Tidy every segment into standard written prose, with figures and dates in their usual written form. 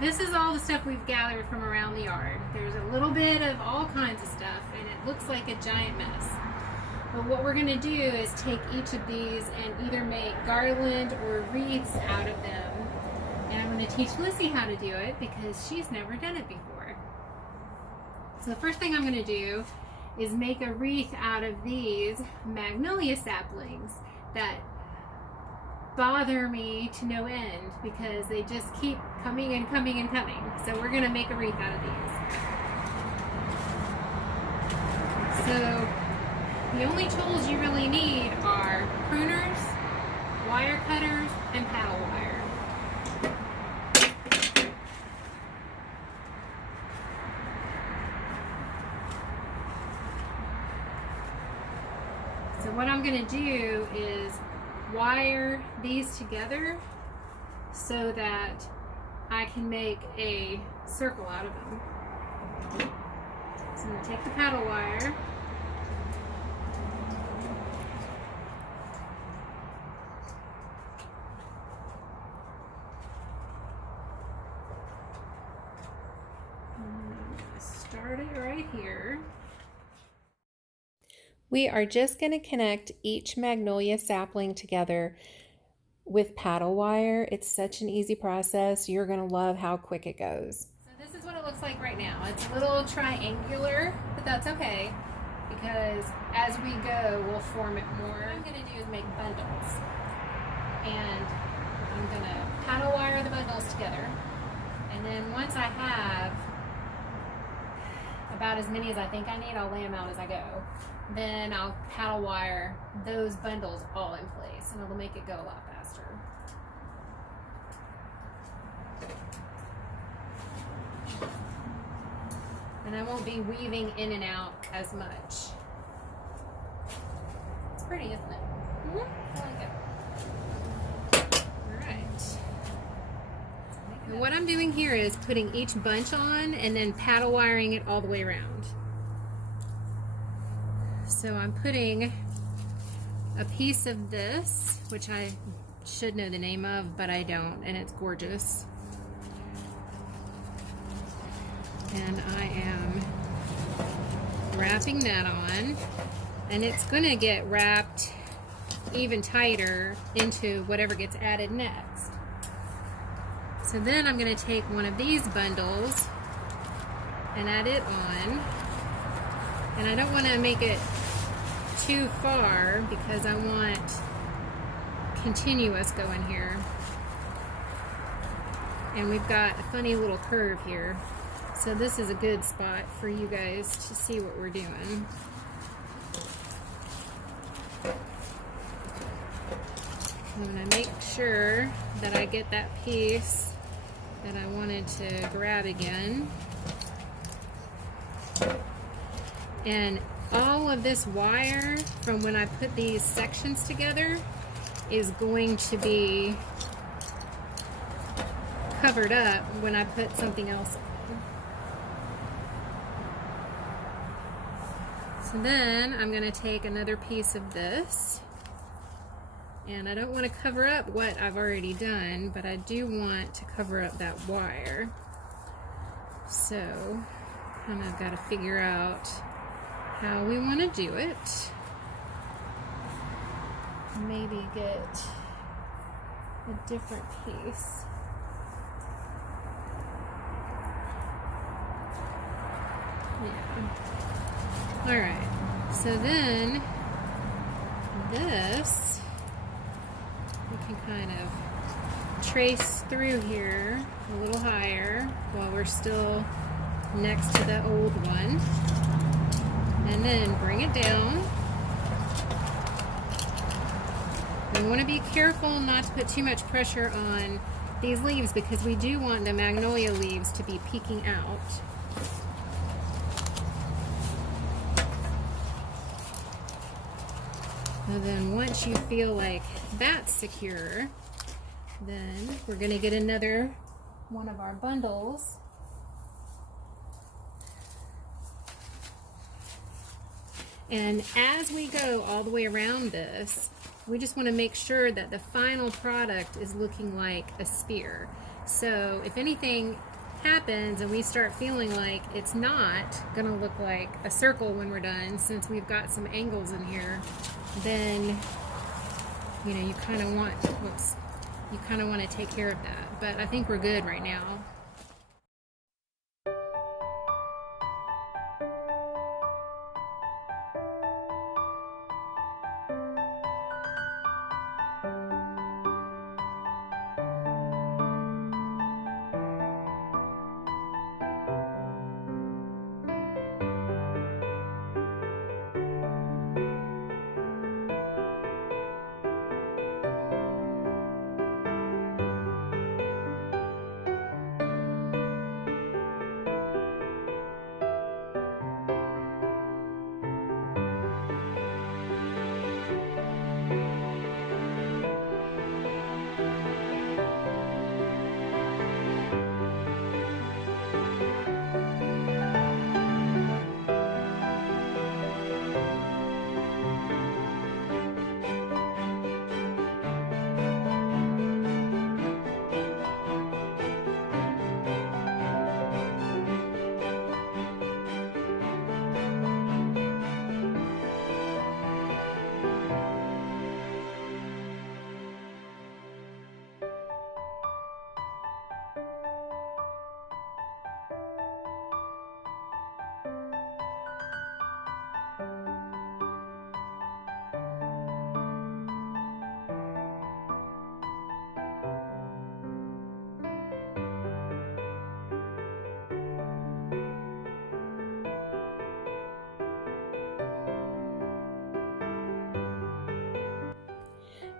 this is all the stuff we've gathered from around the yard. There's a little bit of all kinds of stuff, and it looks like a giant mess. But what we're going to do is take each of these and either make garland or wreaths out of them. And I'm going to teach Lissy how to do it because she's never done it before. So the first thing I'm going to do is make a wreath out of these magnolia saplings that bother me to no end because they just keep coming and coming and coming. So we're going to make a wreath out of these. So the only tools you really need are pruners, wire cutters, and paddle wire. So what I'm going to do is wire these together so that I can make a circle out of them. So I'm going to take the paddle wire, start it right here. We are just going to connect each magnolia sapling together with paddle wire. It's such an easy process. You're going to love how quick it goes. So this is what it looks like right now. It's a little triangular, but that's okay because as we go, we'll form it more. What I'm going to do is make bundles. And I'm going to paddle wire the bundles together. And then once I have about as many as I think I need, I'll lay them out as I go. Then I'll paddle wire those bundles all in place, and it'll make it go a lot faster. And I won't be weaving in and out as much. It's pretty, isn't it? Mm-hmm. I like it. All right. And what I'm doing here is putting each bunch on and then paddle wiring it all the way around. So I'm putting a piece of this, which I should know the name of, but I don't, and it's gorgeous. And I am wrapping that on, and it's going to get wrapped even tighter into whatever gets added next. So then I'm going to take one of these bundles and add it on, and I don't want to make it too far because I want continuous going here, and we've got a funny little curve here, so this is a good spot for you guys to see what we're doing. I'm going to make sure that I get that piece that I wanted to grab again, and all of this wire from when I put these sections together is going to be covered up when I put something else on. So then I'm going to take another piece of this, and I don't want to cover up what I've already done, but I do want to cover up that wire. So kind of got to figure out how we want to do it. Maybe get a different piece. Yeah. All right. So then this we can kind of trace through here a little higher while we're still next to the old one. And then bring it down. We want to be careful not to put too much pressure on these leaves because we do want the magnolia leaves to be peeking out. And then once you feel like that's secure, then we're going to get another one of our bundles. And as we go all the way around this, we just want to make sure that the final product is looking like a spear. So if anything happens and we start feeling like it's not gonna look like a circle when we're done, since we've got some angles in here, then you kind of want, you kind of want to take care of that. But I think we're good right now.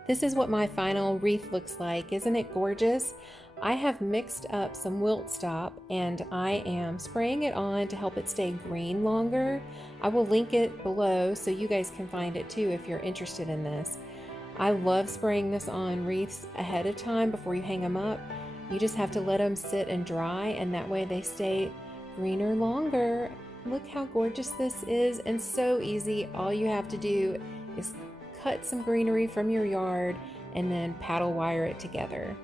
This is what my final wreath looks like. Isn't it gorgeous? I have mixed up some wilt stop and I am spraying it on to help it stay green longer. I will link it below so you guys can find it too if you're interested in this. I love spraying this on wreaths ahead of time before you hang them up. You just have to let them sit and dry, and that way they stay greener longer. Look how gorgeous this is, and so easy. All you have to do is cut some greenery from your yard and then paddle wire it together.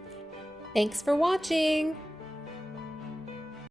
Thanks for watching!